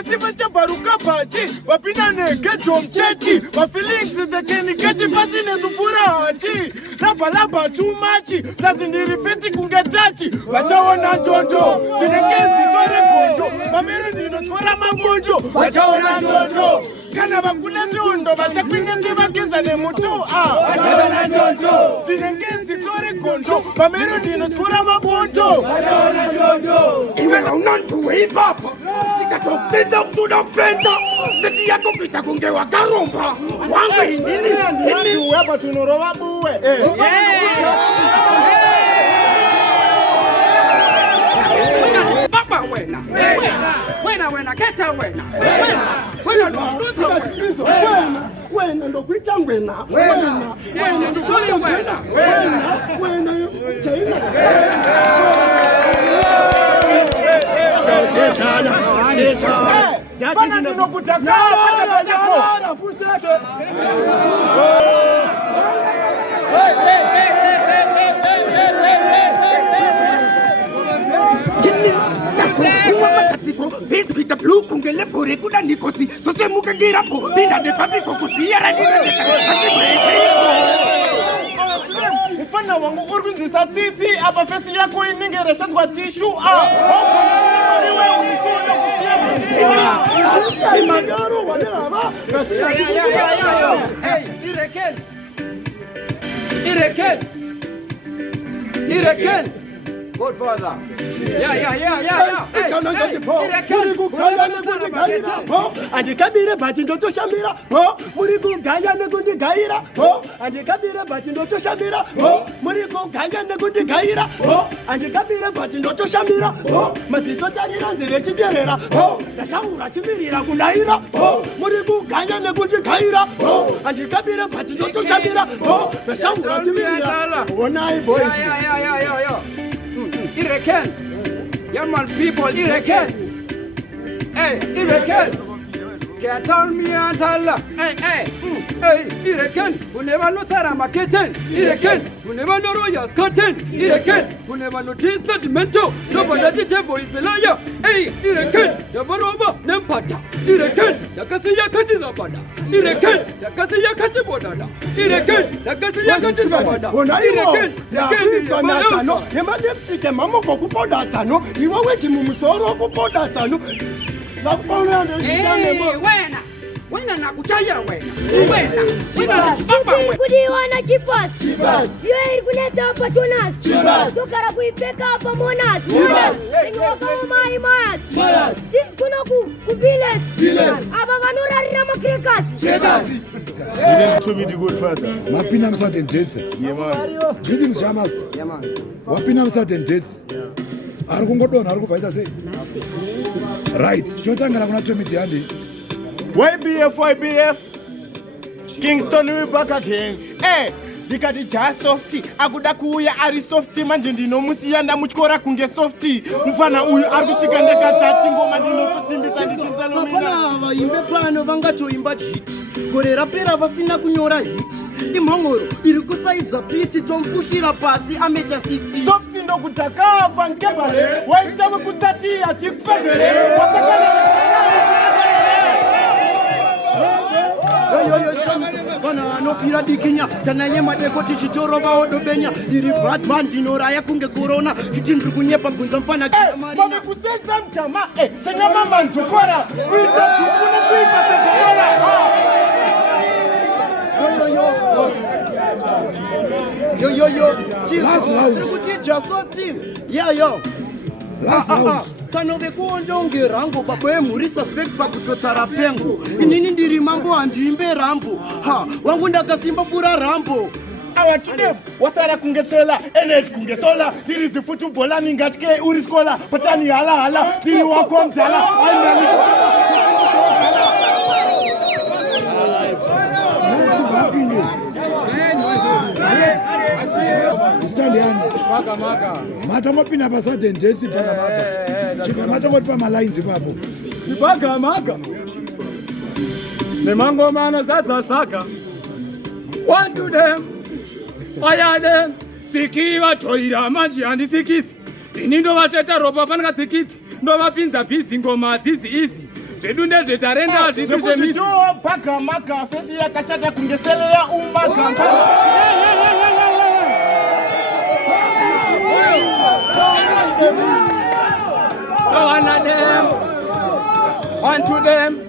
Nasiba chabaruka pachi wapina nege chomchechi wa feelings the keniketi pasi nezufurachi laba too much lazindiri fiti kungetachi wachaona njondo chinengezi sore kondo mamero ndino skora magonjo wachaona njondo kana bakuna njondo bachakwingezi bakiza nemutu wachaona njondo chinengezi sore kondo mamero ndino skora magonjo wachaona njondo iwe na unantu weipapa tikatopenda kutuda fenda sisi yako pita kungewa karomba wangu hingini ndio hapa tunoroba buwe Baba wena keta wena ndo kuita wena ndo tori wena chaina Fana nino kutakara Vitu kita blue kungele pore kuda nikosi sose muka gira po bina de papi kokosi yara ni mfana wangu urunzi sa titi apa fesi yako iningeresha kwa tishu magaro wadaba hey ireken Godfather. Andikabire bati ndoto shamira muriku gaya negundi gaira andikabire bati ndoto shamira muriku gaya negundi gaira andikabire bati ndoto shamira masiso tarira nzire chiterera ndashaura chimirira kunaira muriku gaya negundi gaira andikabire bati ndoto shamira ndashaura chimirira onai boys Ireken, young man people, Ireken. Hey, Ireken. Can't tell me and tell hey, Ireken. Who never know Tara Marketing. Ireken. Who never know Royals Cotton. Ireken. Who never know this sentimental. Nobody the devil is a liar. Hey, Ireken. The Barova, Nempata. Ireken. The Cassia Katilabada. Ireken. The Cassia Katibodada. Ireken. The Cassia Katilabada. Ireken. No, Nemalipsike Mamma Kupodasano, you are waiting Musoro Kupodasano. Wena nakutaya wena kudi wana chipas sio kuleta hapa tunas tukara kuipeka hapa monas inyo kama mai mas kuna kubiles aba vanura rama krekas Zine to me the good father. Mapina msaten death. Yeah man. Greetings Jamas. Yeah man. Wapina msaten death. Arkungodona arkuvaita sei. Right. Chotangana kuna to me diandi. YBF Kingston we back again. Dikati ja softy akuda kuuya ari softy manje ndinomusiyanda muchikora kunge softy mfana uyu ari kushika ndekatati ngoma ndinotosimbisa ndisinzalomina ava imbe pano vangatoimba hit gore rapera vasina kunyora hit imhongoro iri kusaiza piti tomfushira pasi amecha 6 softy ndokutakava nkebale waitawe kutati atikufevere wasakana yo bana anofira dikinya tananye madeko tichitoro vaodobenya iri Batman dinoraya kunge corona chiti ndiri kunyepa bvunza mfana mama kuseza mtama senyama mantukora kuita tukuna kuipa sezora yo kuti just team yo sanove kuonjonge rango baba emhuri suspect pakutotsara pengo inini ndiri mambo handiimbe rambo wangu ndakasimba pura rambo awatude wasara kungesola energy kungesola tiri zifutu bolani ngatike uri skola patani hala tiri wako mtala Mata mapina pasade ndethi bana maka. Chika mata ngoti pa malines papo. Ibaga maka. Nemango mana zadza saka. One to them. Why them? Sikiwa toira maji andi sikisi. Inindo vateta ropa panaka sikisi. Ndo vapinza pisi ngoma this easy. zvedu ndezvetarenda zvitu zvemito paka maka fesi yakashata kungeselera umaka one to them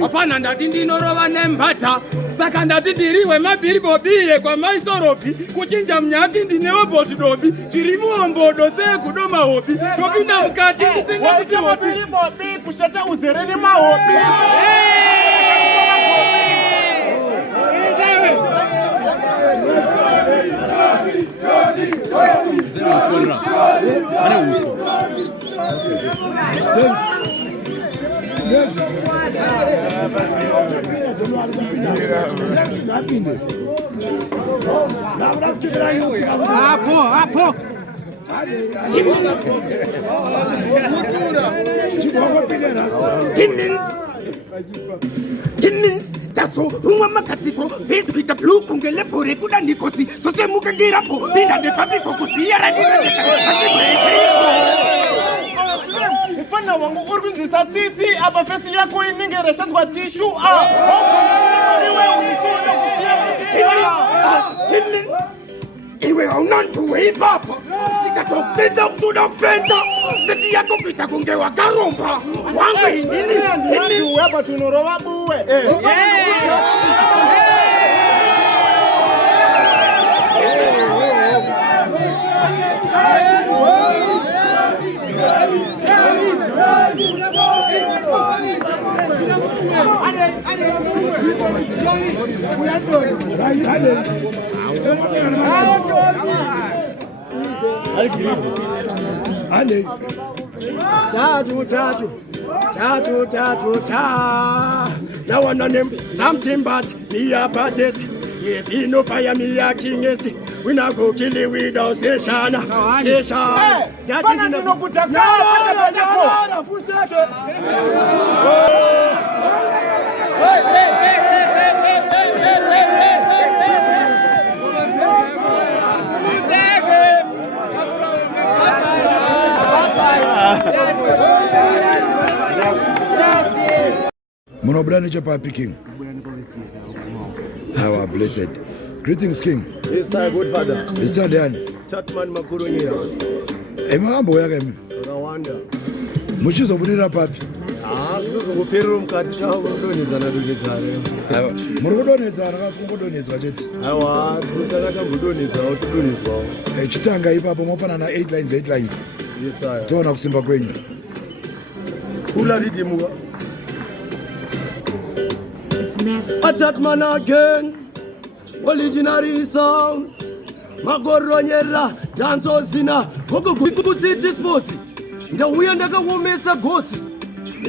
hapana ndati ndinorova nembata saka ndati ndiriwe mabhiribobiye kwamaisoropi kuchinja mnyati ndinewo bhosidobi tiri muombodo sekudo mahobi topinda mukati ndisingaibobi kushata uzereni mahobi Hapo. Taso rumwa makatiko vitu kitaplu kungele pore kuda nikosi sose mukangira po binda de papiko kusiera mfana wangu urkunzisa titi apa fesi yako iningereshazwa tishu iwe haunantuwe ipapa tikatopenda kutudafenda fesi yako kitakungewa karomba wangu hingini hapa tunorova buwe Now I know something bad, me a bad. Yes, he no fire me a king is. We not go kill it without station. Station. That's no good. No, full circle. Monobrani Chapapi King. How are blessed. Greetings, King. Yes, sir, good father. Mr. Dan. Chatman Makuronyera. Emambo yakemi. Rwanda. Muchizo bunira papi. Zvinozoperera mukati chaudonhedzana donhedzana. Muri kudonhedzana kana kungodonhedzwa chete? Aiwa, tinotanga tambodonhedzawo todonhedzwawo. Chitanga ipapo mwapanana 8 lines. Yes, sir. Toona kusimba kwenyu. Kula ridimuka. Atatman again, originary songs. Magoronyera, danzo zina, gogo city sports. Ndauya ndakaomesa gotsi.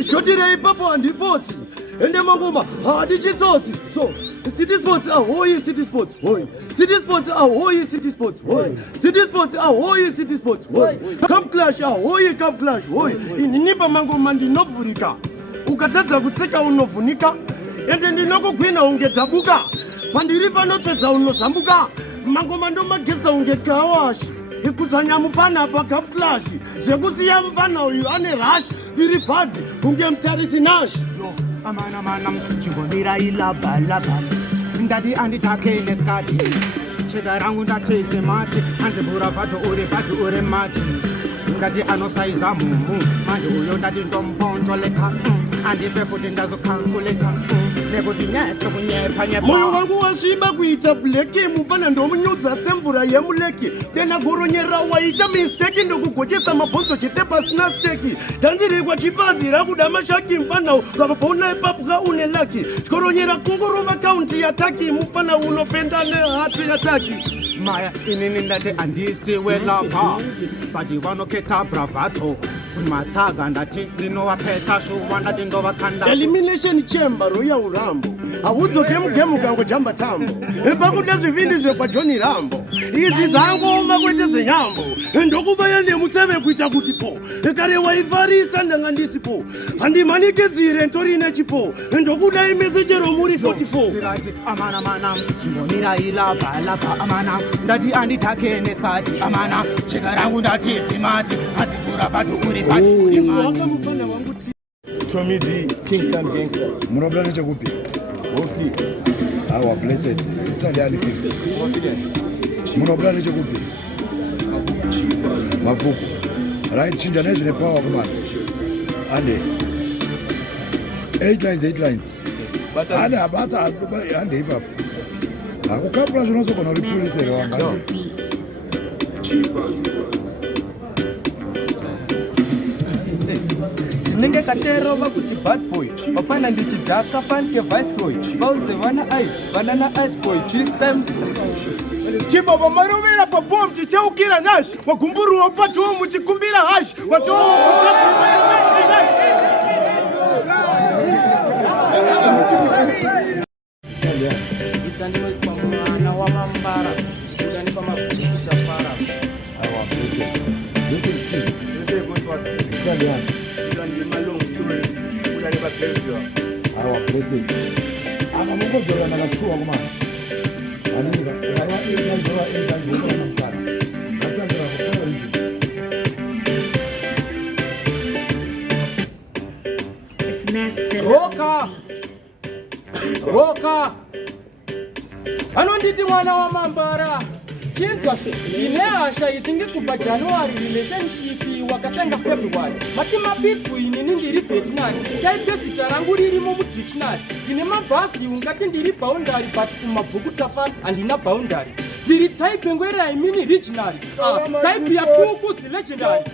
Shotire ipapo handipotsi. Ende mangoma hadichitsotsi. So, city sports ahoyi city sports. Hoy. City sports ahoyi city sports. Hoy. City sports ahoyi city sports. Hoy. Cup clash ahoyi cup clash. Hoy. Ininipa mangoma ndinovhurika. Ukatadza kutsika unovhunika. Ende ndinokugwina ungedhabuka pandiri panotsvedza unozvambuka mangoma ndomagedza unge gawashi ikudzanya mufana pakaplashi zvekusiya mufana uyu ane rashi iri bhadhi kunge mutarisi nashi Amana chingomira ilabalaba ndati anditake neskati chega rangu ndatese mati anzibura vhato uri mati ndati anosaiza mumu manje uyo ndati ndomponjoleta andipe futi ndazokalkuleta nekuti nyeto kunyepa moyo wangu wasviba kuita bleki mufana ndomunyudza semvura yemuleki dena goronyera waita misteki ndokugokesa mabhonzo chete pasina steki dandirekwa chipazi rakuda mashaki mufana vakapona ipapo kaune laki chikoronyera kungorova kaunti yataki mufana unofenda nehati yataki maya inini ndati andisiwe lapha bati vanoketa bravato matsaga ndati ndinovapeta shuwa ndati ndovakanda elimination chamber roya urambo haudzoke mugemu kango jamba tambo pakuda zvivindi zvepajoni rambo idzi dzangoma kwete dzenyambo ndokubaya nemuseve kuita kuti po kare waifarisa ndanga ndisipo handimanikidzire ntorine chipo ndokuda imesejero muri 44 ndati amana chimbonira ilabha amana ndati anditake neskati amana cheka rangu ndati simati azikura vatu uri Tommy D, Kingston Gangster. Munobla nechekupi? Wopi. Our blessed. Stand yani King. Confidence. Munobla nechekupi? Mavuku. Right, chinja nezvine power kumana. Ande. 8 lines. Ande abata ande ipapo. Akukapula zvinozogona ripurisere wanga. Ndinenge katero vakuti bad boy vafana ndichidhaka fanike viceroy vaudze vana ice vanana ice boy this time Chipo pamarovera pabom chichaukira nyashi magumburuwo patuwo muchikumbira hashi watowo itandinoitwa mwana wamambara utanipa makuita fara Our blessed. Ama mungo jora na lachuwa kumana. Aniga, unawa ega jora na mpara. Natanga kwa riji. It's massive. Roka anonditi mwana wamambara chinzwa ndine hasha itinge kubva January relationship wakatenga February mati mapipu inini ndiri veterinary chaipe zita rangu ririmo mudictionary ndine mabhazi ungati ndiri boundary but kumabvuku tafa handina boundary ndiri type ngwere imini regional type yatukuzi legendary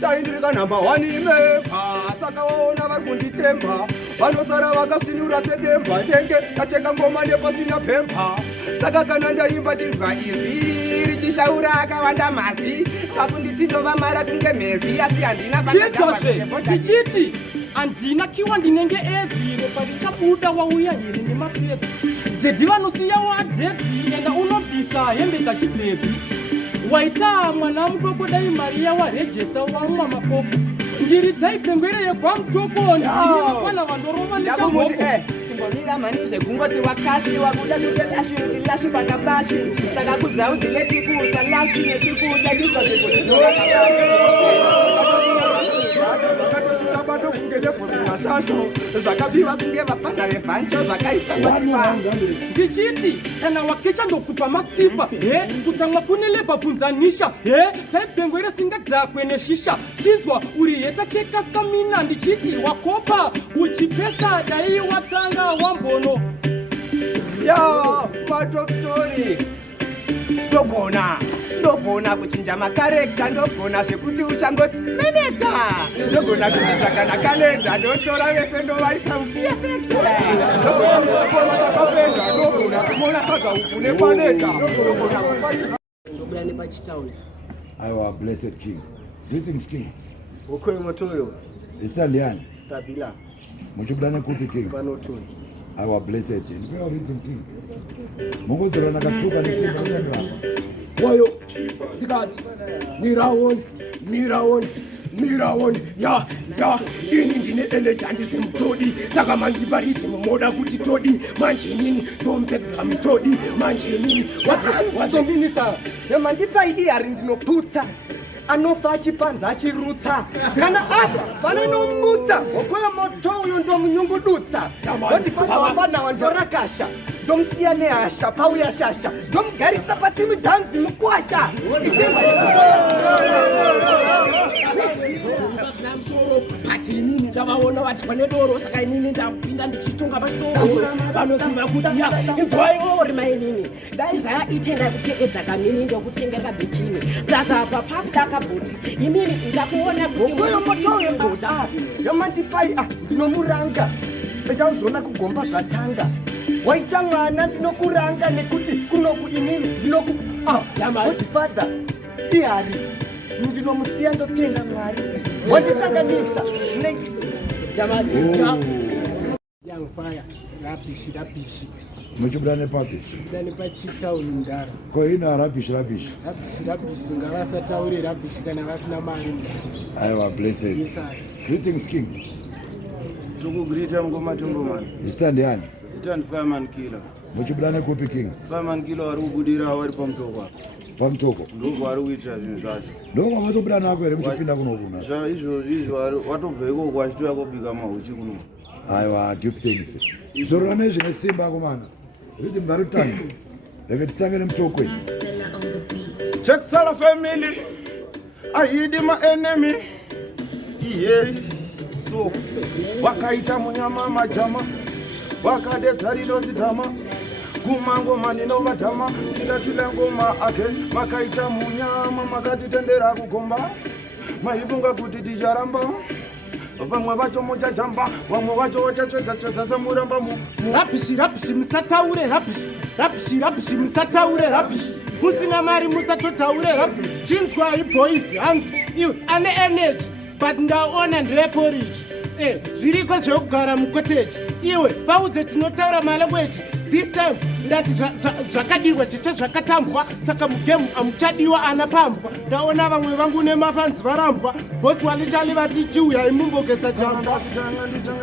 taindirika number 1 imemba saka waona vari kunditemba vanosara vakasvinura sedemba ndenge katenga ngoma nepasina pemba saka kana ndaimba chinzwa izvi richishaura akawanda mazwi pakunditi ndova mara kunge mhezi asi handina chitsozve tichiti handina kiwa ndinenge edzi ropa richabuda wauya here nemapedzi dhedhi vanosiya wadhedhi enda unobvisa hembe dzachibhebhi waita mwana mudoko dai mari yawarejesta wamwa makoko ndiri dzaipengwere yegwamutoko ndinofana vandorova nechamoko chimbomira mani zvekungoti wakashi wakuda kutelashi utilashi pakabashi takakudza udzi netikusa lashi netikuda ndizvazvekutinoakatosukabato kunge nevhozimashasho zvakapiwa kunge vapanda vevhancho zvakaiswa matipa ndichiti kana wakecha ndokupa masipa kutsamwa kune leba bvunzanisha taipengwere singadhakwe neshisha chinzwa uri heta chekastamina ndichiti wakopa uchipesa dai watanga wambono yo matoptori ndogona kuchinja makarekta ndogona zvekuti uchangoti meneta ndogona kuchinja kana kalenda ndotora vese ndovaisa mufiefektakapenda ndogona kumona kaga uku nepaneta ndobula nepachitauni. Our blessed King. Greetings King. Okwe motoyo. Stand yani. Stabila. Muchubula nekupi King. Panotuni. Our blessed. Ndipewa greeting King. Mungu jora na kachuka nisimba ndra. Wayo. Tikati. Mirawon, ya, ini ndine elegantisi mtodi saka mandibariti mumoda kuti todi manje nini ndompekza mtodi manje nini wazominisa nemandipa ihari ndinoputsa anofa achipanza achirutsa kana apa fana nomutsa okoya moto uyo ndomunyungudutsa ndondifana wafana wandorakasha ndomsiya nehasha pauya shasha ndomgarisa pasi midhanzi mukwasha namusoro but inini ndavaona vati pane doro saka inini ndapinda ndichitonga pachitoro vanoziva kuti ya inzwaiori mainini dai zvaaite ndakupfekedza kamini ndokutengera bikini plus apa pakuda bhoti imini ndakuona kuti uyo motoyo ngota yamandipai ndinomuranga echauzona kugomba zvatanga waita mwana ndinokuranga nekuti kunoku inini ndinoku godfather ihari ndinomusiya ndotenga mwari wandisanganisa yangfaya rabishi Muchubula nepapi. dani pachitauni ndara Kwa ina rabish. rabishi ngavasataure rabishi kana vasina mari ndara. Our blessed. Yes, sir. Greetings King. Tukugreeta mngoma tungomani. Stand yani. Stand fireman killer. muchibudane kupi king 5 kilo ari kubudira vari pamutoko pamutoko ndoko vari kuitira zvinhu zvacho ndoko matobudana ako here muchipinda kunokuna izvo watobva ikoko achitouya kubika mahuchi kuno aiwa give thanks zoro rane zvine simba komana riti mbarutani reke titange nemutoko iyi Fella on the beat. Checksala family I hid my enemy yeah so wakaita munyama majama wakadedza rinozidhama kumangoma ndinovatama ndingatile ngoma ake makaita munyama makatitendera kugomba maifunga kuti ticharamba vamwe vacho muchajamba vamwe vacho vachachwedza semuramba rabishi musataure rabishi musataure rabishi musina mari musatotaure rabishi chinzwai boys hanzi iwe ane energy but ndaona ndeporiji zviriko zvekugara mukoteji iwe vaudze tinotaura malanguage this time ndati zvakadiwa chicha zvakatambwa saka mugemu amuchadiwa anapambwa ndaona vamwe vangu nemafanzi varambwa botswalitali vati chiuya imumbogedza jamba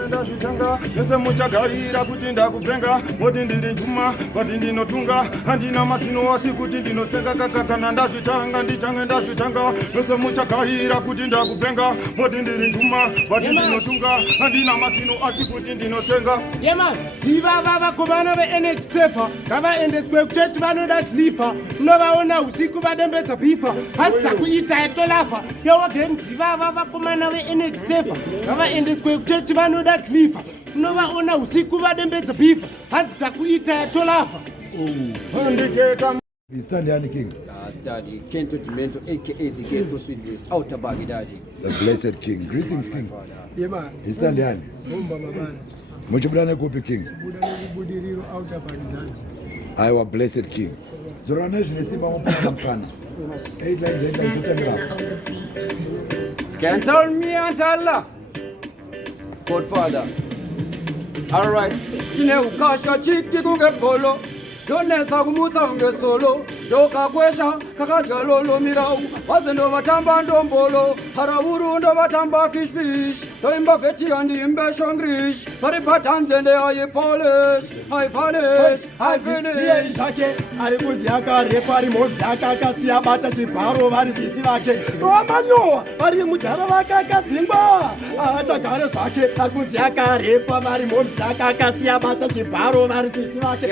ndazvitanga nese muchagaira kuti ndakupenga moti ndiri njuma vati ndinotunga handina masino asi kuti ndinotsenga kakakana ndazvitanga ndazvitanga nese muchagaira kuti ndakupenga moti ndiri njuma vati ndinotunga handina masino asi kuti ndinotsenga yeman ndivava vakomana veenergy safer ngavaendeswe kuchechi vanoda tilifa unovaona usiku vadembedza bhifa hadza kuita yatolafa yowageni ndivava vakomana veenergy safer ngavaendeswe kuchechi vanoda tilifa unovaona usiku vadembedza bhifa hadzi takuita yatolafa ndiketa stand yani king Study Kento Dimento, aka the Ghetto Sweetness, Outer Baghdadi. the blessed king greetings king yema stand yani bomba mabana muchibudane kupi king budiriro outer baghdadi aiwa blessed king zoro rane zvine simba mupana mukana 8 lines Fella enda on the beat. Can't tell me until Allah. Godfather. Alright. Tine ukasha chiki kuge polo. Donetsa kumutsa unge solo. Doka kwesha kakajalo lo mirau. Wazendo vatamba ndombolo. Harawuru ndo vatamba fish. Doimba veti andi imbe shongrish. Paripatanze nde ayi polish. I finish. zvake ari kunzi akarepa rimodzi akakasiya bata chibharo vari sisi vake vamanyowa vari mujara vake akadzingwa achagare zvake ari kunzi akarepa vari modzi akakasiya bata chibharo vari sisi vake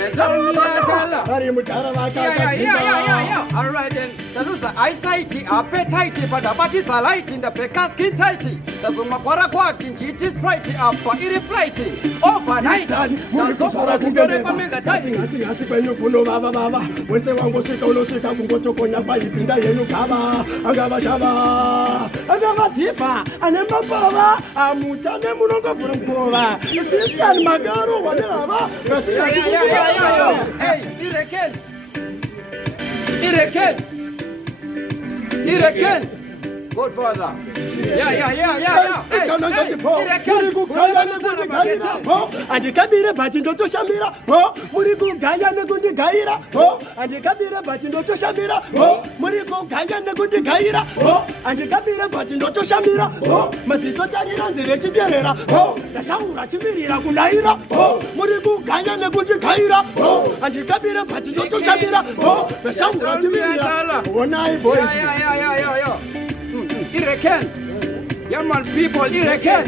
vari mujara vake akadzingwa. Alright then, ndaluza eyesight, appetite, padabatidza light, ndapfeka skin tight, ndazomwa kwarakwati, nchiti sprite, apa iri flight, overnight, ndazofura kuzorepa megatite. ngasi kwenyu kunovava wese wangosvika unosvika kungotokonya kwaipinda yenyu gava angavashava angavadhivha ane mapava amuta nemunongovhura mukova sisiyani makarohwa nehava Ireken. Godfather. Yeah. andikabire bhati ndotoshambira muri kugaya nekundigaira andikabire bhati ndotoshambira muri kugaya nekundigaira andikabire bhati ndotoshambira maziso tarira nzeve chiterera ndashaura chimirira kunaira muri kugaya nekundigaira andikabire bhati ndotoshambira ndashaura chimirira onai boys. Yeah. Ireken. Yeah, man, people, Ireken.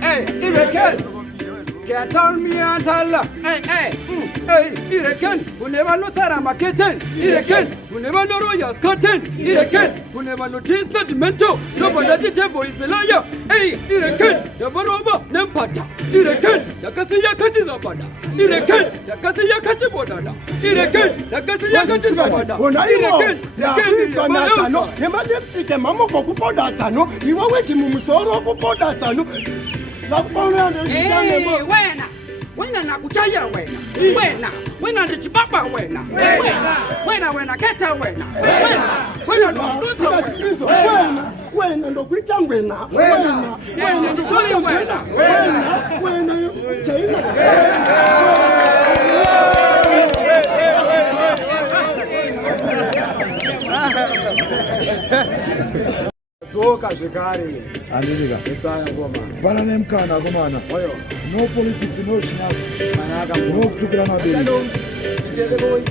Hey, Ireken. Can't tell me until Allah. Hey, Ireken. Who never know Tarama kitten. Ireken. Who never know Royal Scotland. Ireken. Who never know this sentimental. Nobody the devil is a liar. Hey, Ireken. The Varova, Nempata. Ireken. The Cassia Katilabada. Ireken. The Cassia Katibodada. Ireken. The Cassia Katilabada. Onaiwo nemalipsike mamoko kupoda tsano iwe weki mumusoro kupoda tsano wena nakuchaya wena ndichibaba wena keta wena ndokuita ngwena wena nditori wena chaina dzoka Toka zvekare. Andika. Esaya ngoma. Pana nemkana komana. Oyo. No politics, no shenanigans. Manaka. No kutukirana beri. Tell boy.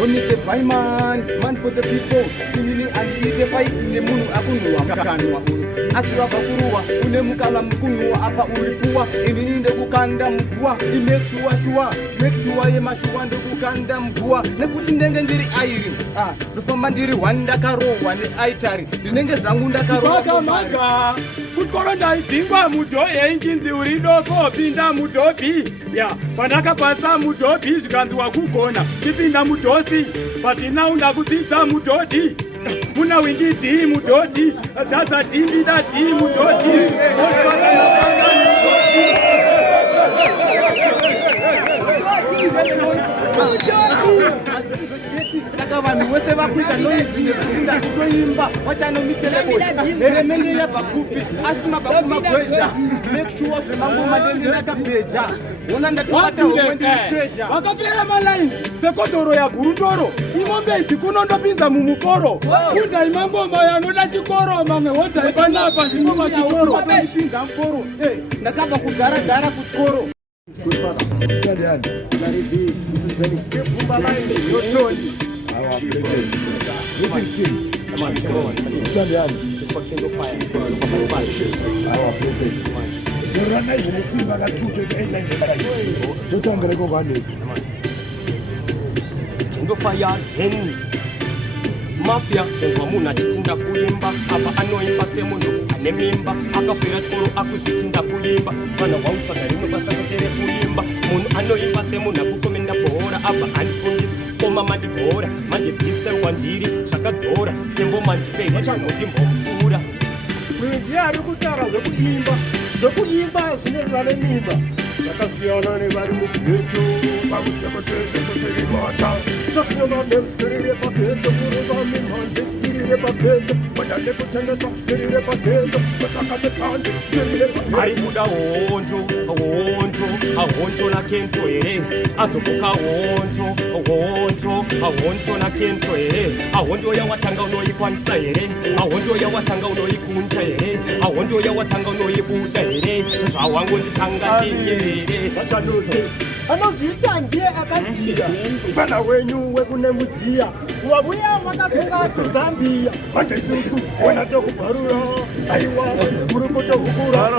Only the by man for the people. Inini alidefy ile munu akunwa mkanwa. Asiwa bakuruwa une mukala mkunwa apa ulipua inini nde kukanda mkua. Make sure ye mashua nde kukanda mkua. Nekuti ndenge ndiri airi. Nufamba ndiri wanda karowa ne aitari. Ndinenge zangu ndakarowa. Maka. Kuchikoro ndaibvingwa mudhoyi inginzi uri doko pinda mudhobi. Ya, panaka pasa mudhobi zvikanziwa kugona. Tipinda mudhosi, patina unda kudzidza mudhoti. Muna wingi D mudhoti, dzadza D mbida D mudhoti. Saka vanhu vose vakuita noizi nekufunda kutoimba vachanomiteleboti heremende yabvakupi asi mabvaku magwedza make sure zvemangoma ndendinakabheja ona ndatobata homwe nditreasure vakapera malaini sekodhoro yagurundoro imombe idzi kunondopinza mumuforo kunda imangoma yanoda chikoro mamwe hodha ipanapa ndingoma chikoro pinza muforo ndakabva kudhara kuchikoro Stand hand. Our president. Looking skin. Stand hand. Our president. Zorana ine simba ka 228 totangere ko kwane. King of Fire Henry Mafia ndwa muna chitinda kuimba apa anoimba semunhu ane mimba akafira chikoro akuzitinda kuimba vana vaufana rimwe basa kutere kuimba munhu anoimba semunhu akukomenda bhora apa andifundisi koma mandibhora manje distel wandiri zvakadzora tembo mandipei zvinotimbomupfuura uyu ndiye ari kutaura zvekuimba zvinezvane mimba zvakasiyana nevari mugheto vakudzekotezesotevimata tosiyana nemstirire pagheto kuruvami mhanze stirire pagheto vadande kutengesa stirire pagheto vatsakatepande stirire ari kuda honjo nakento here azobuka honjo nakento here ahonjo yawatanga unoikwanisa here ahonjo yawatanga unoikunja here ahonjo yawatanga unoibuda here zvawangonditanga ndiyere vachanose anozviita ndiye akadziya mfana wenyu wekune mudziya wabuya vakasunga tuzambiya manje isusu wena tokubvarura aiwa muri kutokukura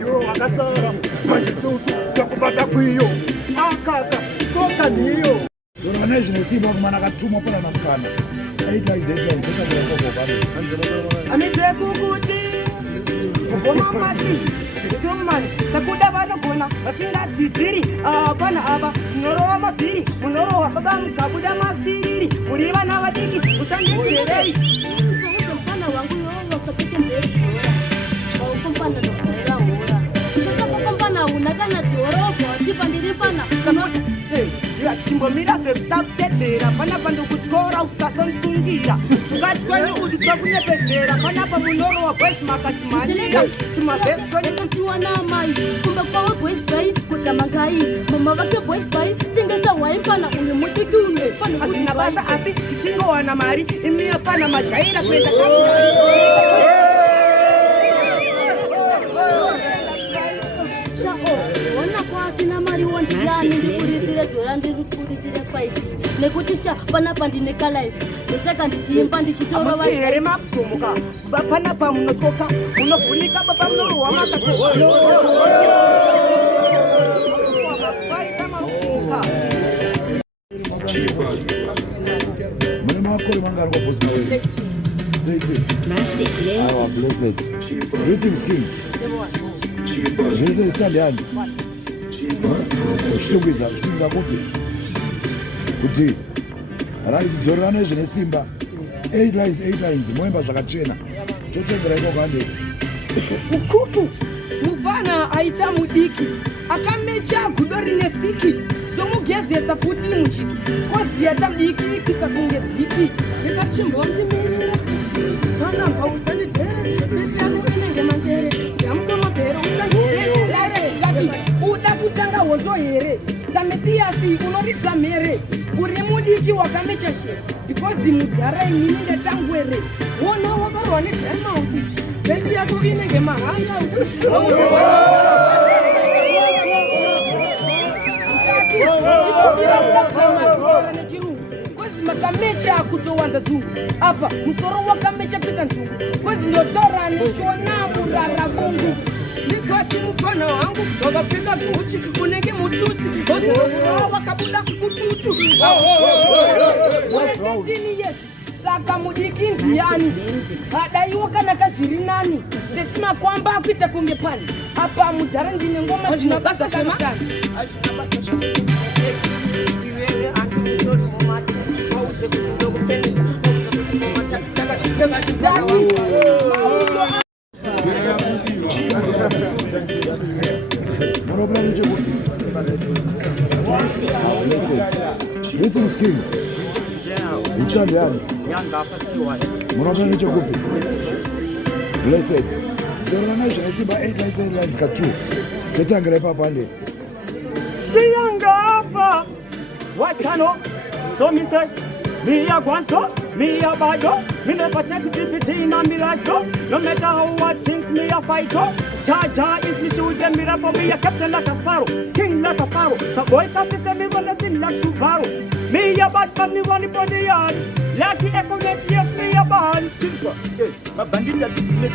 iwo wakasara manje isusu tokubata kwiyo akaka kokaniyo Zorana ine simba kumana katumwa pala namkana. 8 lines totangere ko kwane. Amizekukuti ngoma mati nditomani takuda vanogona vasingadzidziri pana ava munorowa mabhiri munorowa baba mukabuda masiriri muri vana vadiki usandichereri mfana wangu yowo kapeke mberi jora waukompana nokaira hora ushakakokompana una kana jora obwatipa ndiri fana timbomira zvekudakutedzera panapa ndokutyora usadonsungira tukati kwenyu uditwa kunyepedzera panapa munorowa boys makatimanika timabekasiwa namai kumbe kwawe boys vai kuchamangai mama vake boys vai chingesa waimpana une mudiki asina basa asi tichingowana mari imiyo pana majaira kuenda ona kwasina mari wondiyani ndikurisire dhora ndirikurisire 5 nekuti panapa ndine kalife ndosaka ndichiimba ndichitorova here makutomuka panapa munotyoka munovhunika baba munorohwa Mune makore mangari kwa boss mawe. 13. Our blessed. Greetings king. Zvese stand hand. Uchitungwiza kupi? Kuti right Zorana zvine simba 8 lines moemba zvakachena totendera iko kwande ukufu mufana aita mudiki akamecha gudo rine siki tomugezesa futi muchiki koziya tamudiki kuita kunge dhiki ndikachimbotimirira kana pausandidhere vese yako inenge mantere tamdomapero usandidhere uda kutanga honzo here sametiasi unoridza mhere uri mudiki wakamecha share because mudhara inini ndatangwere wona wakarwa nedramauti vesi yako inenge mahangauti makamecha akutowanza dzungu apa musoro wakamecha kuita nzungu kwezi ndotora nishona murara bungu nikati mupana wangu wakapfeka guchi unenge mututsi wakabuda mututu unetini yes saka mudiki ndiani hadaiwa kana kazviri nani ndesima kwamba akuita kunge pani apa mudhara ndine ngoma dzinobasa kanitani azvina basa zvaiwewe antimutori momate mauze kuti ndokupfeneta mauze kuti momata takatitati Meeting scheme. Istand yani. Mwanapenda nicho kupi. Blessed. Organization isiba 8 lines ka 2. Chetangele papa nde. Chiyanga hapa. Wachano. So me say me a gwanso, me a bado, me never take defeat in a miracle. No matter how what things me a fight. Jaja is me shoot them mirror for me a captain like a sparrow, king like a pharaoh. So boy can't say me run a thing like Subaru. Me a bad but me running for the yard. Lucky econet, yes me a bad. Hey, my bandits are defeated.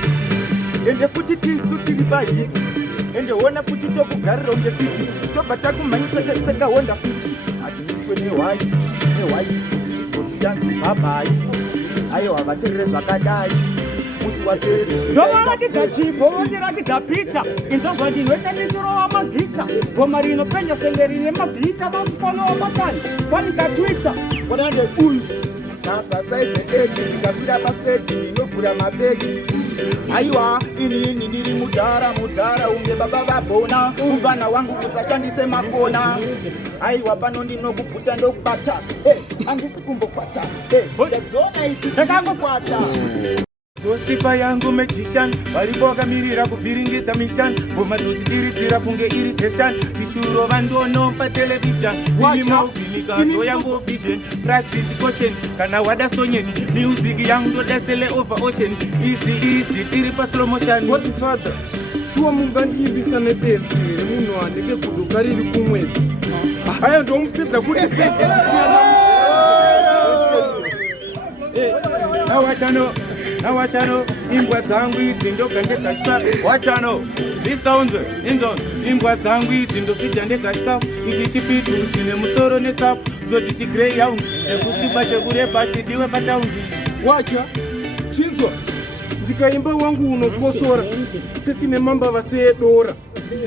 And the footy is suited by it. And the one footy top of Garro on the city. Top attack on my second wonder footy. At least when you white, this was done. Bye. Ayo abatereza wakadai. Musi watere. Dola kita chipo, ndira kita pita. Inzozo ndinweta nitoro wa magita. Gomarino penya sengerine magita mapolo wa makani. Fani ka Twitter. Wadande uyu. Nasa saize egi, nikapira pastage, ninofura mabegi. Aiwa, ini ndiri mudhara unge baba babona. Uvana wangu kusashandise makona. Aiwa pano ndinokuputa ndokubata. Andisi kumbokwata. Ndezona iti ndakakukwata. Gostipa yangu magician, variboka mirira kuviringidza mission. Bomadoti diridzira kunge irritation. Tichuro vandono pa television. Minima ufinika ndo yangu vision. Practice caution, kana wada sonyeni. Music yangu ndo desele over ocean. Easy, tiri pa slow motion. What the father? Shuwa mungandi ibisa nebenzi. Muno andike kudukariri kumwezi. Aya ndo mpita kuti peti. Wachano, imbwa zangu idzi ndogandekashika. Wachano, lisaunzwe, inzo, imbwa zangu idzi ndofidya ndegashika. Ichi chipitu chine musoro netsapu, zoti chigreyhound, chekusviba chekureba chidiwe pataundi. Wacha, chinzwa, ndikaimba wangu unokosora, tisine mambava seedora.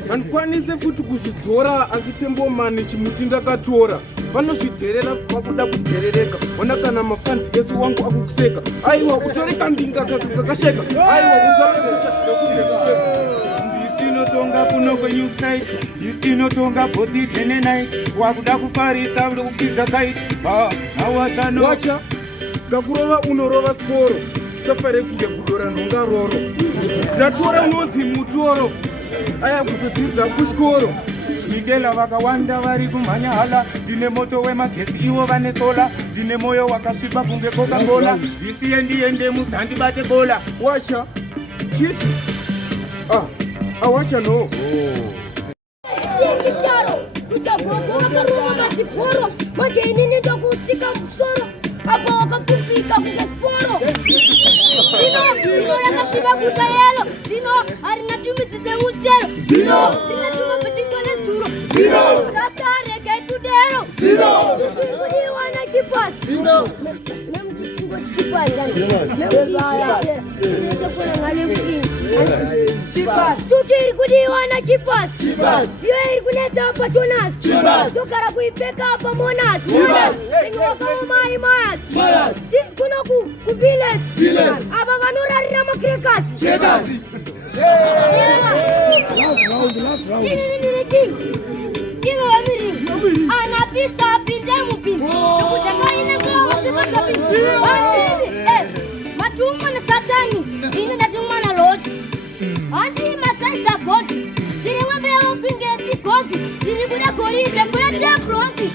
Handikwanise futi kuzvidzora asi tembomani chimuti ndakatora. Vanozvidherera kwakuda kudherereka. Ona kana mafanzi esu wangu akukuseka. Aiwa utoreka mbinga kakasheka. Aiwa uzakuta nekukuseka. Ndinotonga kuno kwenyukside. Ndinotonga body 29. Wakuda kufarisa ndokukidza kaiti. Awachano. Wacha, gakurova unorova sporo. Safari kunge kudora nhonga roro. Ndatora unonzi mutoro. Aya kutodzidza kuchikoro. Migela vakawanda vari kumhanya hala. Ndine moto wemagetsi iwo vane sola. Ndine moyo wakasviba kunge Coca-Cola. Ndisiye ndiende musandibate bola. Wacha, chiti. Awacha no. Chisharo, kuchagoko wakarova maziporo. Manje inini ndokutsika musoro. Apa wakapfupika kunge sporo. Zino rakasviba kuita yelo. Zino harina tumidzi semuchero. Zino rinatuma pechingwa nezuro. Zino rasta rege kudero. Zino kudiwa na chipasi. Zino nemchichingo chichipasi. Nemchichingo nemchichingo ngale mchini. Chipasi suti iri kudiwa na chipasi. Ziyo iri kunetsa apa tonasi. Dokara kuipfeka apa monasi. Ringo wakama mai mayasi. Kuno kubilesi. Aba vanorarira makrekasi. Last round. King wamiringo. Ana pista pinja mupini. Nokutaka ine kwa wasipata pini. Matuma na satani. Ine datuma na lodi. Anti masaisa bodi. Zini wambea upinge tikozi. Zini kuda korite kwa tia bronzi.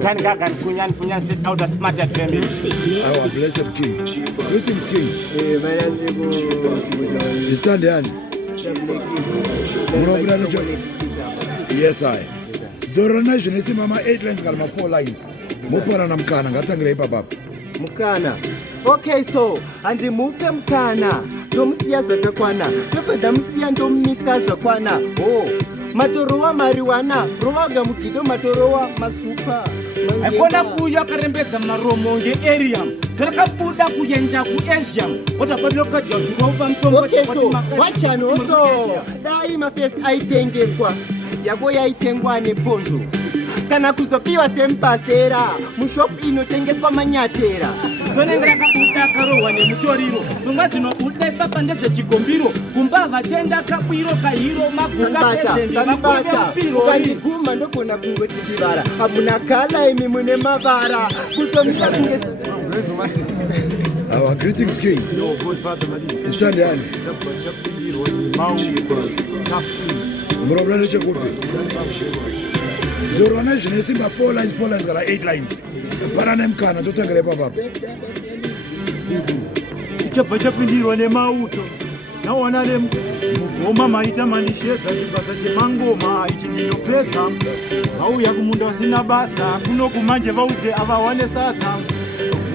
Tan Gagan, Kunyan Funyan sit out a smarted family. Our blessed king. Greetings, king. You stand there. Yes, I. Zorana is mama 8 lines, got my 4 lines. Mupara Namkana, Gatangre Papa. Mukana. Okay, so, and the Mupe Mukana. Domsia Zwekwana. Domsia Domisa Zwekwana. Oh. Matorowa marijuana, roaga mukido matorowa masupa. Akona kuya karembeza maromo nge area. Sereka buda kuyenja ku Asia. Watapadloka jotu kwa mtombo. Okay, so, wacha noso. Dai mafesi aitengezwa. Yago yaitengwa ne pondo. Kana kuzopiwa sempasera. Mushop inotengezwa manyatera. Sonengera kabuda karowa ne mutoriro. Tungazi no udai papa ndeze chikombiro. Kumbava chenda kapiro kahiro mabuka pesenzi. Sanbata, ukandi guma ndoko na kungoti kibara. Abuna kala imi mune mavara. Kutomsha kungesi. Our greetings, king. You stand there. Murobra Chakupi. Zorana is 4 lines, 4 lines, 8 lines. Paranem Kana, to take a papa. Chapindiro ne mauto. Na wana le mugoma maita manisheza chibasa chemangoma ichinopedza. Auya kumunda sina basa, kuno kumanje vauze avawane sasa.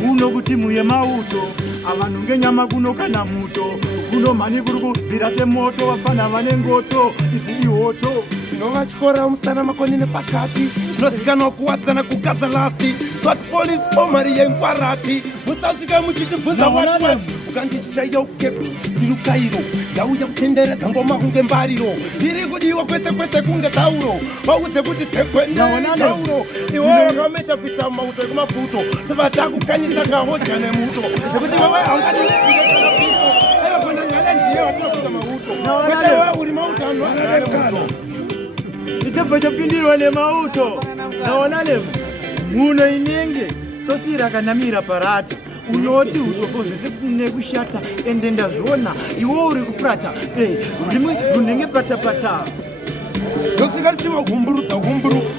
Kuno kuti muye mauto, avanonge nyama kuno kana muto. Kuno mani kuruku virase moto wafana vane ngoto, izi ihoto. Tinova chikora musana makonine pakati. Tinosikana kuwadzana kugaza lasi. Swat police omari yenkwarati. Musashika muchitifunza watu. Ukandishaya ukepi, ndiru Kairo. Yauya kutenderedza ngoma kunge mbariro. Ndiri kudiwa kwese kwese kunge tauro. Vauze kuti tekwende tauro. Iwo wakameta kuita mauto ekumaputo. Tivata kukanyisa kahoja nemuto. Sekuti wewe haungadikire kana pito. Ewa kwenda nyale ndiye watokuza mauto. Kwete wewe uri mauto anu anaremkana. Chapindiro ne mauto. Na wanale muno inenge. Tosira kanamira parata. Unoti utofozve nekushata ende ndazvona iwo uri kuprata rimwe runenge pata tosvika tichiva humburu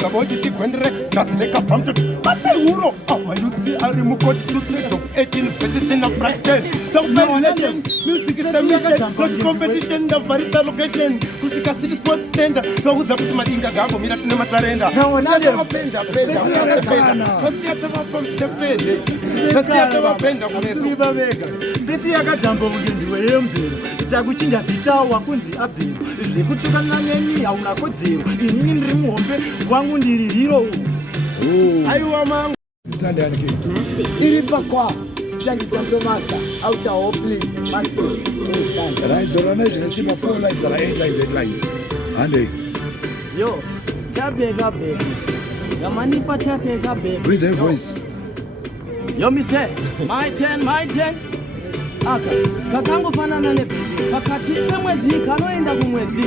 kaba uchitikwendere kadzinekapamto batai uro mayutsi ari mukoti 2 of 18 verses in a fraction takupailation music submission coach competition ndavharisa location kusvika city sports center tvaudza kuti madinga gambomira tine matarenda apenda tasiya tavapenda kunesuriva vega seti yakajamba ungendiwe yembero takuchinja zitawa kunzi abhero zvekutukana neni hauna kodzero inini ndiri muhombe wangu ndiri hiro aiwa mangu iri pakwa sichangi chamso master aucha hopli master right Zorana is 4 lines, 8 lines, 8 lines. Ande yo tabega baby yamanipa tabega baby with her voice. Yo mi say my turn aka kakangofanana nebhebhi pakati pemwedzi kanoenda kumwedzi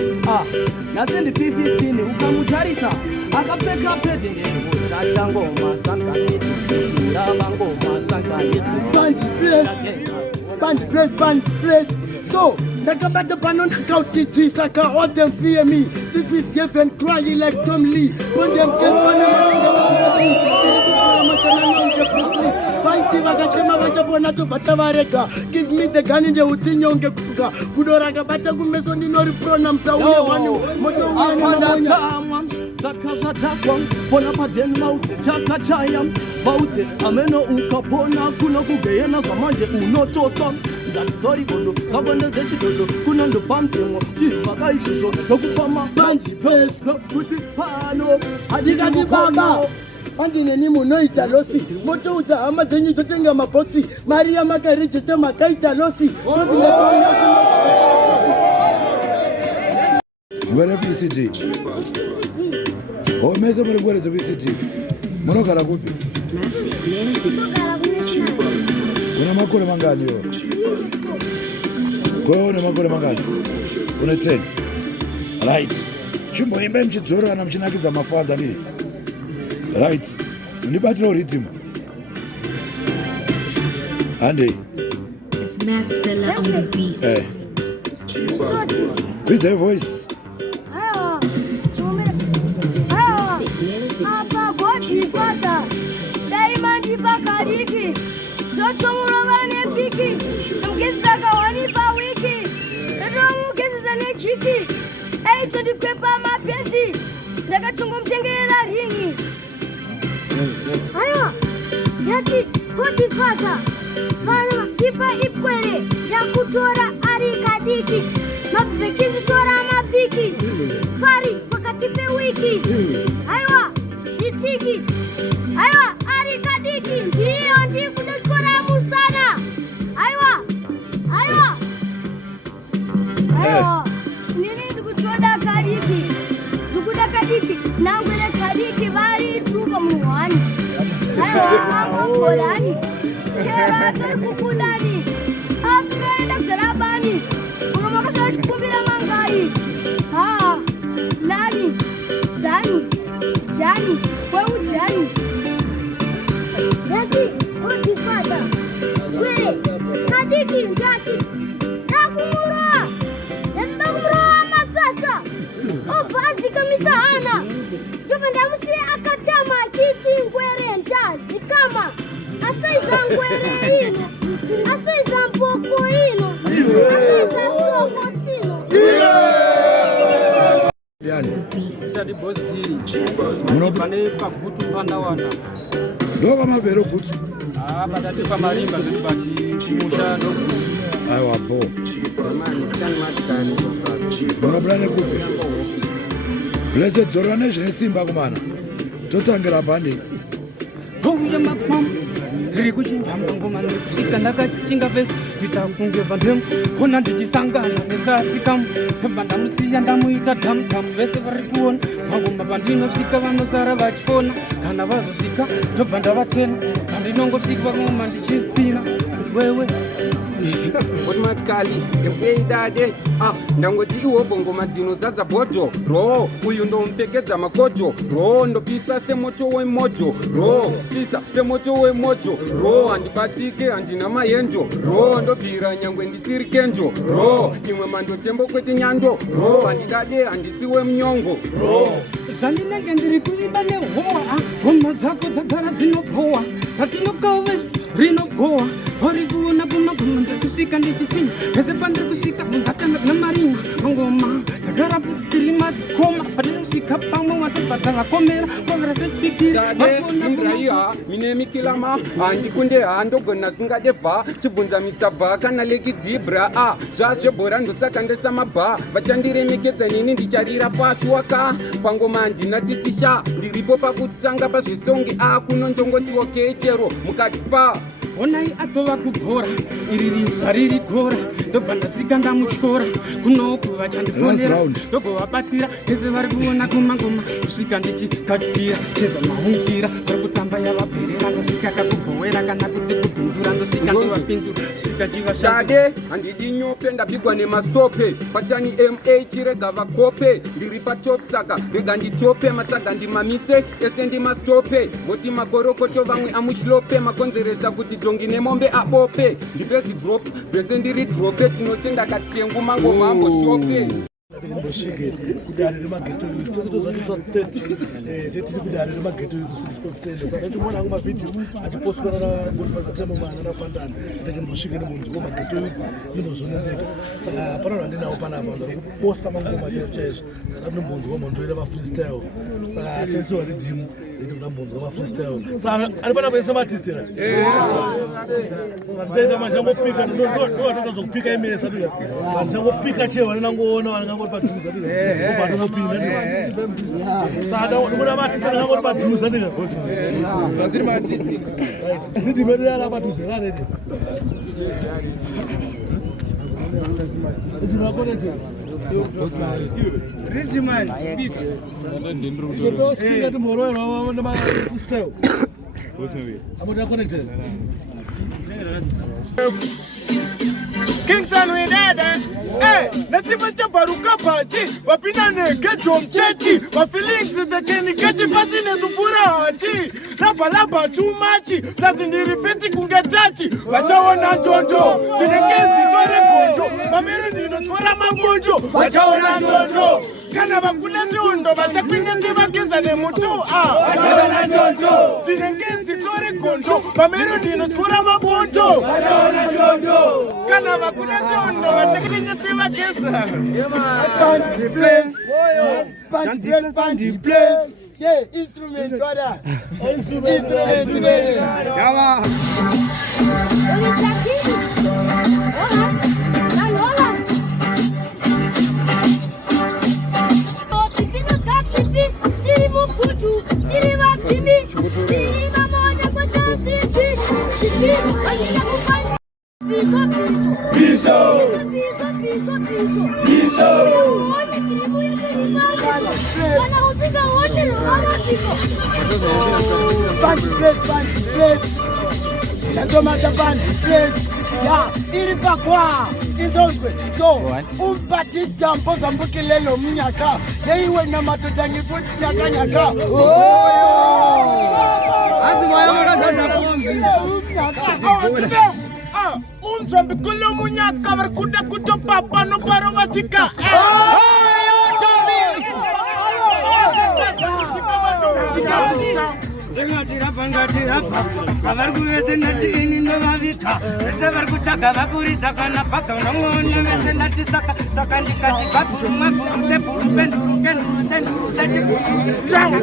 nasi ndi 15 ukamutarisa akapfeka pedhi ngengotacha ngoma sankasiti chirava ngoma sankaisti band place so ndakabata pano ndakauti saka all them fear me this is heaven crying like Tom Lee pondem keswana Fighting vakachema vachapona tobva varega give me the gun ndeutsi nyonge kuka kudora kabata kumeso ndinoriprona musauye wani moto uyanatsamwa zakazvatakwa pona padheni maudze chakachaya vaudze ameno ukapona kuno kugeyena zvamanje unototsva ndatisori gondo zvakondedze chidodo kunondopa mutemo chivaka izvozvo nokupa mabandi pes nokuti pano hadikati baba andineni munoita losi motoudza hama dzenyu totenga mabhoksi mari yamakarejesta makaita losi Where PCT? Oh, mese muri bwereze PCT. Munogara kupi? Una makore mangani yo? Una makore mangani? Una 10. Right. Chimbo imbe mchidzoro ana mchinakidza mafanza nini? Right. Unibattle rhythm. Andy. It's Mass Fella on the beat. With their voice. Apa goti fata. Daima ndipakariki. Totomurova nepiki. Mukizaka wanipa wiki. Totomukizisa nechiki. Ei todikwepa mapenzi. Ndakatungomutengera ringi. Aiwa. Jati goti fata. Vana ipa ipwere. Ndakutora ari kadiki. Mabrekinzi tora mabiki. Pari pakati pe wiki. Aiwa, shitiki. Aiwa, ari kadiki. Ndiyo ndikudokora musana. Aiwa. Aiwa. Aiwa. Nini ndikutoda kadiki. Tukuda kadiki. Nangwele kadiki vari tupa muwani. Aiwa, mango kolani. Chera tori kukulani. Akaenda kusarabani. Unomaka kumbira mangai. Nani? Jani. Wewe Jani. Jasi, goti fata. Wewe, kadiki njati. Nakumura. Nakumura machacha. Obazi kamisa ana. Jopenda musi akatama kiti ngwere njazi kama. Asaiza ngwere hino. Asaiza mpoko hino. Asaiza soko stino. Yani. Sadi boss deal. Pane pakutu panda wana. Ndoka mavero kuti. Batati pa marimba zinu bati musha ndo. Aiwa bo. Mani tani matikani. Bona brane kupe. Blessed Zorane zvine simba kumana. Totangira bani. Pouya mapam. Riri kuchinja ngoma nekusika ndakachinga vesi nditakunge vandem kona ndichisangana nesasikam tobanda musiya ndamuita tamtam vese vari kuona mangoma pandinosvika vanosara vachifona kana vazosvika tobva ndavatena pandinongosvika vangoma ndichispina wewe otomatikali ngeidade ndangoti iwo bongoma dzinozadza bhodho ro uyu ndomupfekedza makoto ro ndopisa semoto wemoto ro pisa semoto wemoto ro handibatike handina mayenjo ro ndobvira nyangwe ndisiri kenjo ro imwe mandotembo kwete nyando ro handidade handisiwe munyongo ro zvandinenge ndiri kuimba nehowa ngoma dzako dzagara dzinogowa patinogawes rinogowa vari kuona kunogoma ndikusvika ndichispina pese pandiri kusvika bvunzakana namarina ngoma dzagara putiri madzikoma patinosvika pamwe watobva dzavakomera kwavira sespikira imbraiha mine mikilama handikunde handogona singadebva chibvunza Mr. Bha kana Leki Dibra zvazvebhora ndosaka ndesamabha vachandiremekedza nini ndicharira pashi waka pangoma handina titsisha ndiripo pakutanga pazvisonge kunondongotiwo kechero mukati spa onai atova kubhora iri rizvariri gora ndobva ndasvika ndamutyora kunoku vachandifonera ndogovabatira vese vari kuona kumangoma kusvika ndichikatyukira chenza mahungukira vari kutamba yavabherera ndosvika kakubhowera kana kuti kubhindura ndosvika ndovapindura svika chivashade handidi nyope ndabigwa nemasope patani ma chirega vakope ndiri patop saka rega nditope matsaga ndimamise ese ndimastope voti magorokoto vamwe amushlope makonzeresa kuti dongi nemombe abope ndipezi drop vese ndiri drope tinotenda katengu mangoma amboshope Ndinoshike kudare remageto youth sisi tozvatisa 30 tiri kudare remageto youth 6% saka timoona kuma video atipostwa na Godfather Tembo mana na Fandani ndenge ndinoshike nemunhu kwa mageto youth ndinozonendeka saka pana vandinawo panapa ndiri kuposa mangoma chaizvo saka ndinombonzwa kwa munhu wa freestyle saka atisiwa rhythm ndiri kumbonzwa kwa freestyle saka ari pana pese matistera saka ndaita manje ngopika ndo atazokupika imesa ndiya manje ngopika chewa nangoona vanangoti padhuza ndiya ubva ngopinda saka ndikuda matisa nangoti padhuza ndiya asiri matisi right nditi medera padhuza rane ndi nditi makonete Rich man, big. Speaker tomorrow, I'm still. I'm not connected. Kingston, we dead. Nasiba chabaruka pachi, wapinane gecho mchechi, wa feelings the keni gechi fasine supurachi, laba too much, lazindiri feti kungetachi, wachaona njondo, chinengezi sore konjo, mamiri ndino skora magonjo, wachaona njondo, kana bakule njondo, bachakwinye bageza ne mutu, wachaona njondo, chinengezi sore konjo, mamiri ndino skora magonjo, wachaona njondo, kana bakule njondo, bachakwinye bageza. Band place. Yeah, instruments, what that? Instruments. Yeah, So, umpati jambo zambukilelo mnyaka. Yeiwe na matotangi futi nyaka. Unzambikilo munyaka barkuda kuto papa no paro wachika. Tirapa, avarguvese nati ini no vavika, ese varkuchaka vakuritsa kana paka unongonya vese nati saka ndikati vakuru mavuru tepuru penduru kenduru senduru sechi saka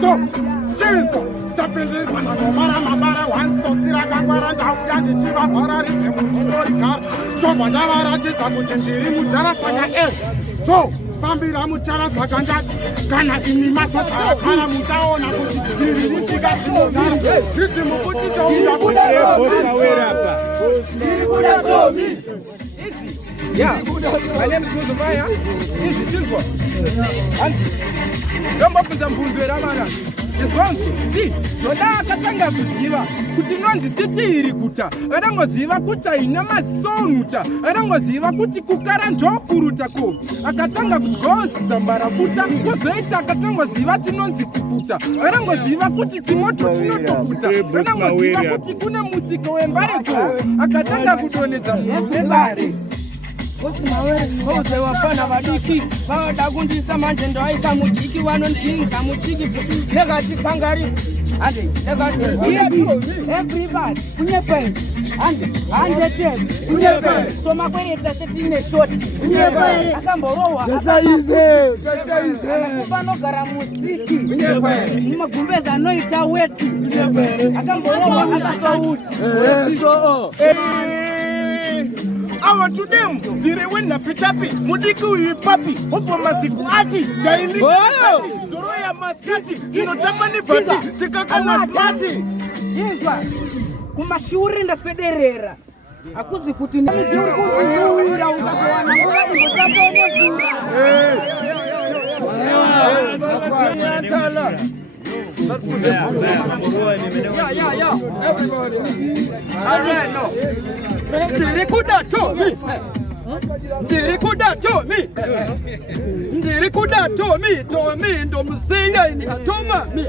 so chinzo chapinzi mara mabara wanzo tsiraka ngwara ndau yanji chiva vara ritemu ndorika chomba ndavara chisakuti ndiri mujara saka so Fambira muchara sakanda kana ini masaka kana mutaona kuti ndiritika chimotara kuti mukuti chauya kusere bosa wera hapa ndikuda Tommy easy yeah my name is Muzumaya easy chinzwa ndomba kunza mbunzwera mana Nzwanzo, si, ndoda akatanga kuziva kuti nonzi siti iri guta, arangoziva kuti ina masonuta, arangoziva kuti kukara ndokuruta ko, akatanga kuti gozi dzambara futa, kozoita akatangoziva chinonzi kuputa, arangoziva kuti chimoto chinotofuta, arangoziva kuti kune musika wembareko, akatanga kudonedza mbare. Koze wafana vadiki vada kundisa manje ndoaisa muchiki vanondinza muchiki negati kangari ande negati everybody kunyepe ande kunyepe so makwereta setine shoti kunyepe akamborowa sasa ize vanogara mustriti kunyepe magumbeza anoita weti kunyepe akamborowa akasauti so awa tudemu dire wena pichapi mudiki uyu papi hopo masiku ati gaili doro ya maskati inotamba ni pati chikaka na smati yinzwa kumashuri ndaswederera akuzi kuti ndiri kuuira ukawana ngura Ndirikuda Tommy ndo msinga ini hatoma mi.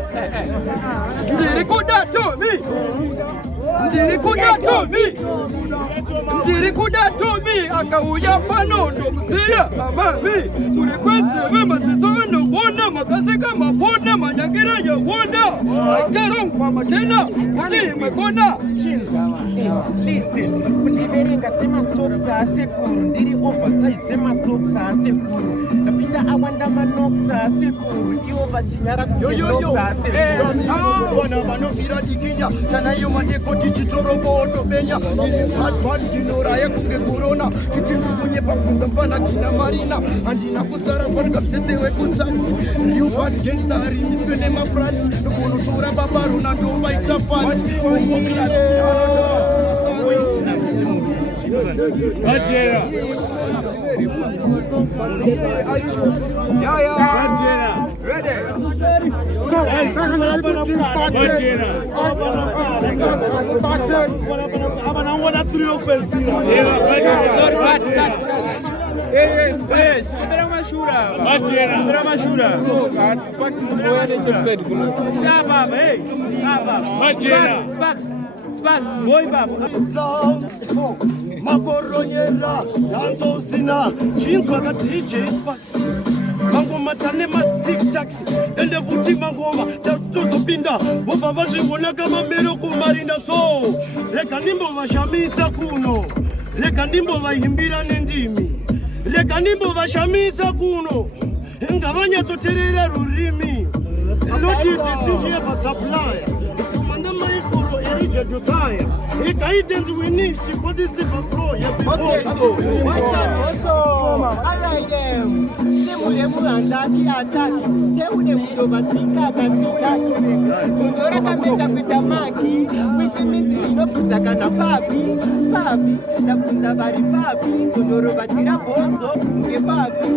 Ndirikuda Tommy akauya pano ndo msinga mama mi. Kurikwenze wema sizono wona makasika mafona manyagira ya wona. Karongwa matena kuti mekona. Listen, kundiverenga sema stock saa sekuru, ndiri oversize sema stock saa sekuru. Napinda awanda manok saa sekuru, iwo vachinyara kuvenok saa sekuru. Wana manovira dikinya, tana iyo madeko tichitoro bodo benya. Ini hard jinora ya kunge corona, chitimu kunye papunza mpana kina marina. Andina kusara farga mtsetse wekutsati. Real bad gangster rimiswe nema brand. Nukono tora babaru na ndo baita pati. Umboklat, anotora tumasasi. Yeah. Ready. So Makoronyera danzo usina chinzwa ka DJ Sparks mangoma tane ma tic-tacs ende vuti mangoma tuzopinda bova vazvingona kama mbero kumarinda so reka ndimbo vashamisa kuno reka ndimbo vahimbira nendimi reka ndimbo vashamisa kuno ngavanyatsoterera rurimi loditi sinjeva supplier chumanda maikoro erija Josiah ikaitenzi winishi kodi siva pro Okay, so alright them. Semule muhandaki ataki. Teune mudovatika akatikaki. Kundora kamecha kuita manki. Which means rinopita kana papi. Papi. Nakunza vari papi. Kundoro vatira bonzo kunge papi.